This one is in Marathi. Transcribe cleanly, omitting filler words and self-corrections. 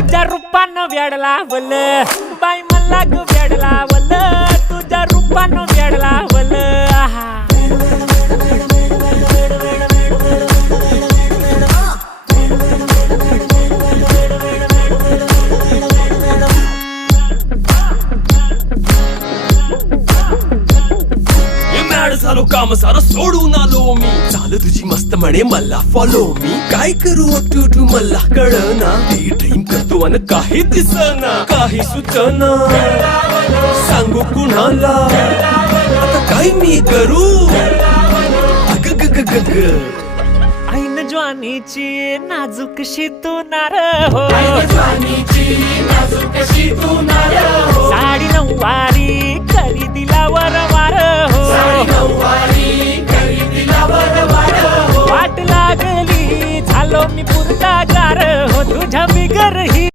तुझ्या रूपानं वेड लावल बाई मला ग वेड लावल तुझ्या रूपानं वेड लावल झालो काम सारं सोडून आलो मी चाल तुझी मस्त म्हणे मला फॉलो मी काय करू टू मला कळना ती ड्रीम करतो आणि काही दिसना काही सुचना सांगू कुणाला आता काय मी करू अग ग ग ग ग ऐन ज्वानीची नाजूकशी तू नार हो साडी नऊवारी करी दिला वरवार हो वाट लागली झालो मी पुरता गार हो तुझ्या बिगर ही